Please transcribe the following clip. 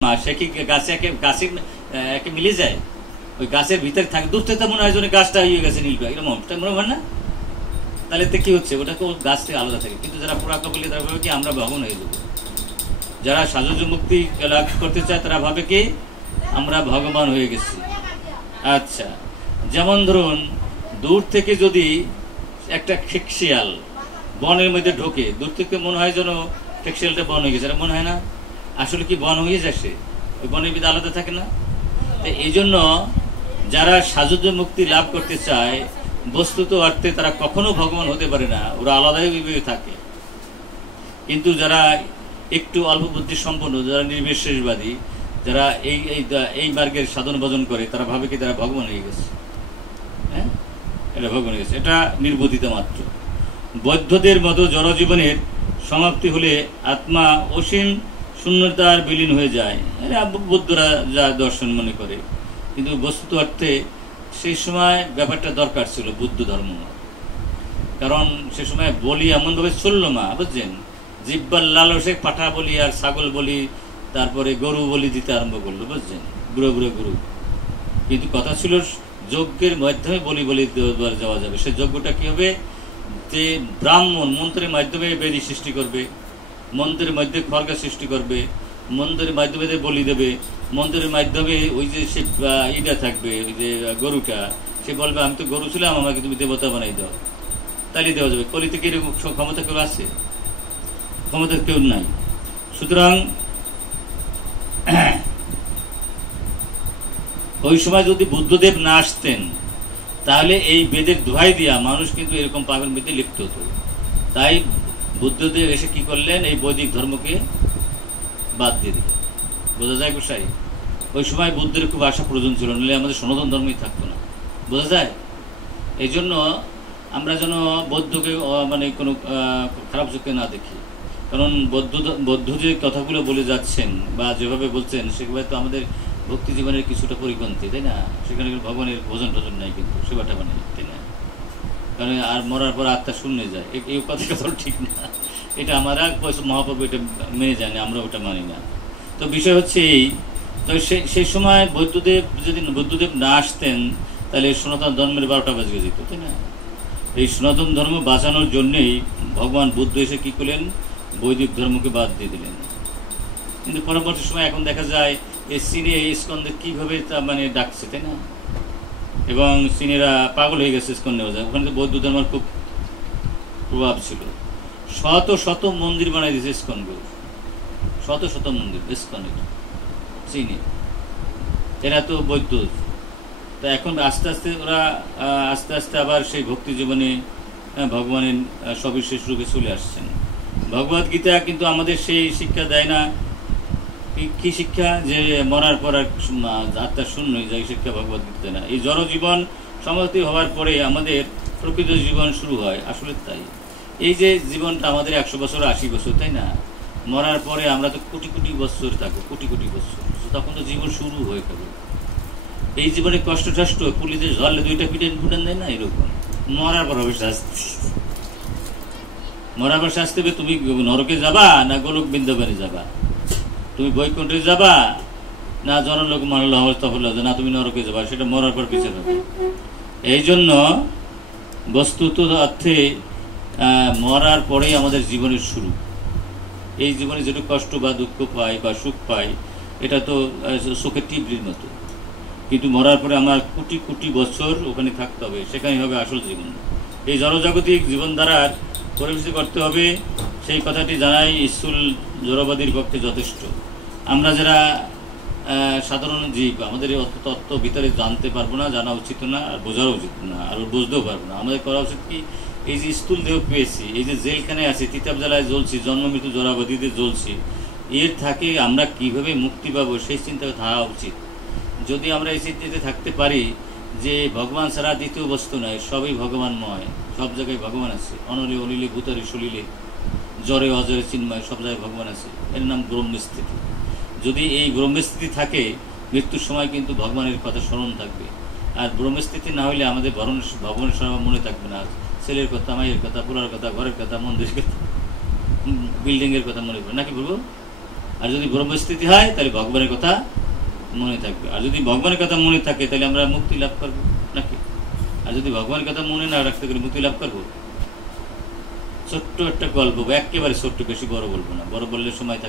সে কি গাছে গাছে একে মিলে যায়? ওই গাছের ভিতরে থাকে, দূর থেকে মনে হয় গাছটা হয়ে গেছে নীল, এরকম মনে হয় না? তাহলে তো কি হচ্ছে, ওটা তো গাছ থেকে আলাদা থাকে। কিন্তু যারা পুরাকা বলি তারা ভাবে কি আমরা ভগবান হয়ে যাবো। যারা সাজুজ মুক্তি লাভ করতে চায় তারা ভাবে কি আমরা ভগবান হয়ে গেছি। আচ্ছা, যেমন ধরুন দূর থেকে যদি একটা খেকশিয়াল বনের মধ্যে ঢোকে, দূর থেকে মনে হয় যেন খেকশিয়ালটা বন হয়ে গেছে, এটা মনে হয় না? আসলে কি বন হয়ে যাচ্ছে? ওই বনের ভিতরে আলাদা থাকে না? তো এই জন্য যারা সাজুজ মুক্তি লাভ করতে চায় বস্তুত অর্থে তারা কখনো ভগবান হতে পারে না, ওরা আলাদাভাবে থাকে। কিন্তু যারা একটু অল্প বুদ্ধি সম্পন্ন, যারা নির্বিশেষবাদী, যারা এই এই মার্গের সাধন ভজন করে, তারা ভাবে কি তারা ভগবান হয়ে গেছে। হ্যাঁ, এটা ভগবান হয়ে গেছে, এটা নির্বোধিত মাত্র। বৌদ্ধদের মতো জড়জীবনের সমাপ্তি হলে আত্মা অসীম শূন্যতার বিলীন হয়ে যায়, এরা বৌদ্ধরা যা দর্শন মনে করে। কিন্তু বস্তুত অর্থে সেই সময় ব্যাপারটা দরকার ছিল বুদ্ধ ধর্ম, কারণ সে সময় বলি এমনভাবে চলল না, বুঝছেন? জিব্বার লালসে পাঠা বলি আর ছাগল বলি, তারপরে গরু বলি দিতে আরম্ভ করলো, বুঝছেন? বুড়ো বুড়ো গরু। কিন্তু কথা ছিল যজ্ঞের মাধ্যমে বলি বলি যাওয়া যাবে। সে যজ্ঞটা কি হবে, যে ব্রাহ্মণ মন্ত্রের মাধ্যমে বেদি সৃষ্টি করবে, মন্ত্রের মধ্যে খড়গা সৃষ্টি করবে, মন্ত্রের মাধ্যমে বলি দেবে, মন্ত্রের মাধ্যমে ওই যে সে ইটা থাকবে, ওই যে গরুটা, সে বলবে আমি তো গরু ছিলাম, আমাকে তুমি দেবতা বানাই দাও, তাহলে দেওয়া যাবে। কলিতে কি এরকম ক্ষমতা কেউ আছে? ক্ষমতা কেউ নাই। সুতরাং ওই সময় যদি বুদ্ধদেব না আসতেন তাহলে এই বেদের দোহাই দিয়া মানুষ কিন্তু এরকম পাগল বেদে লিপ্ত হতো। তাই বুদ্ধদেব এসে কি করলেন, এই বৈদিক ধর্মকে বাদ দিয়ে দিলেন। বোঝা যায় গোসাই? ওই সময় বুদ্ধের খুব আশা প্রয়োজন ছিল, নাহলে আমাদের সনাতন ধর্মই থাকতো না। বোঝা যায়? এই জন্য আমরা যেন বৌদ্ধকে মানে কোনো খারাপ চোখে না দেখি, কারণ বৌদ্ধ যে কথাগুলো বলে যাচ্ছেন বা যেভাবে বলছেন সেভাবে তো আমাদের ভক্তি জীবনের কিছুটা পরিপন্থী, তাই না? সেখানে ভগবানের ভোজন টোজন নাই, কিন্তু সেবাটা বানাই, তাই না? কারণ আর মরার পর আত্মা শূন্য যায়, এই কথাটা তো ঠিক না। এটা আমরা মহাপ্রভু এটা মেনে জানি, আমরা ওটা মানি না। তো বিষয় হচ্ছে এই, তো সেই সময় বুদ্ধদেব না আসতেন তাহলে সনাতন ধর্মের 12টা বাজে যেত, তাই না? এই সনাতন ধর্ম বাঁচানোর জন্যেই ভগবান বুদ্ধ এসে কি করলেন, বৈদিক ধর্মকে বাদ দিয়ে দিলেন। কিন্তু পরবর্তী সময় এখন দেখা যায় এই চীনে এই ইস্কনদের কিভাবে তা মানে ডাকছে, তাই না? এবং চীনেরা পাগল হয়ে গেছে ইস্কন নেওয়া যায়, ওখানে তো বৌদ্ধ ধর্মের খুব প্রভাব ছিল। শত শত মন্দির বানাই দিয়েছে ইস্কনগুলো, শত শত মন্দির ইস্কনের চীনে। এরা তো বৌদ্ধ। তা এখন আস্তে আস্তে ওরা আস্তে আস্তে আবার সেই ভক্তি জীবনে ভগবানের সবিশেষ রূপে চলে আসছেন। ভগবদ গীতা কিন্তু আমাদের সেই শিক্ষা দেয় না। কি শিক্ষা? যে মরার পর আত্মা শূন্য হয়ে যায়, শিক্ষা ভগবদ গীতা দেয় না। এই জড় জীবন সমাপ্তি হওয়ার পরে আমাদের প্রকৃত জীবন শুরু হয়। আসলে তাই, এই যে জীবনটা আমাদের 100 বছর 80 বছর, তাই না? মরার পরে আমরা তো কোটি কোটি বছর থাকবো, কোটি কোটি বছর, তখন তো জীবন শুরু হয়ে যাবে। এই জীবনে কষ্ট টষ্ট পুলিতে ঝরলে 2টা পিটান দেয় না, এরকম মরার পর হবে শাস্তি। মরার পর শাস্তি হবে, তুমি নরকে যাবা না গোলক বৃন্দাবনে যাবা, তুমি বৈকুণ্ঠে যাবা না জনলোক মানল তখন না তুমি নরকে যাবা, সেটা মরার পর বিচার হবে। এই জন্য বস্তুত অর্থে মরার পরেই আমাদের জীবনের শুরু। এই জীবনে যেটুকু কষ্ট বা দুঃখ পাই বা সুখ পাই, এটা তো চোখের টিবলির মতো, কিন্তু মরার পরে আমার কোটি কোটি বছর ওখানে থাকতে হবে, সেখানে হবে আসল জীবন। এই জড়জাগতিক জীবনধারার পরিবেশিত করতে হবে, সেই কথাটি জানাই স্থূল জড়বাদীর পক্ষে যথেষ্ট। আমরা যারা সাধারণ জীব, আমাদের এই তত্ত্ব ভিতরে জানতে পারবো না, জানা উচিত না, আর বোঝাও উচিত না, আর বুঝতেও পারবো না। আমাদের করা উচিত কি, এই যে স্থূল দেহ পেয়েছি, এই যে জেলখানে আছি, তিতাব জ্বালায় জ্বলছি, জন্ম মৃত্যু জড়াবাদীতে জ্বলছি, এর থাকে আমরা কিভাবে মুক্তি পাবো সেই চিন্তা থাকা উচিত। যদি আমরা এই চিন্তাতে থাকতে পারি যে ভগবান ছাড়া দ্বিতীয় বস্তু নয়, সবই ভগবানময়, সব জায়গায় ভগবান আছে, অনলে অলিলে ভূতরে সলিলে জ্বরে অজরে চিন্ময়, সব জায়গায় ভগবান আছে, এর নাম ব্রহ্মস্থিতি। যদি এই ব্রহ্মস্থিতি থাকে, মৃত্যুর সময় কিন্তু ভগবানের কথা স্মরণ থাকবে। আর ব্রহ্মস্থিতি না হইলে আমাদের ভগবানের সময় মনে থাকবে না, ছেলের কথা, মায়ের কথা, পুরার কথা, ঘরের কথা, মন্দিরের কথা, বিল্ডিংয়ের কথা মনে পড়বে, নাকি বলবো? আর যদি ব্রহ্মস্থিতি হয় তাহলে ভগবানের কথা মনে থাকবে। আর যদি ভগবানের কথা মনে থাকে তাহলে আমরা মুক্তি লাভ করবো নাকি? আর যদি ভগবানের কথা মনে না রাখতে পারি মুক্তি লাভ করবো? ছোট্ট একটা গল্প, একেবারে ছোট্ট, বেশি বড় বলবো না, বড় বললে সময় থাকবে।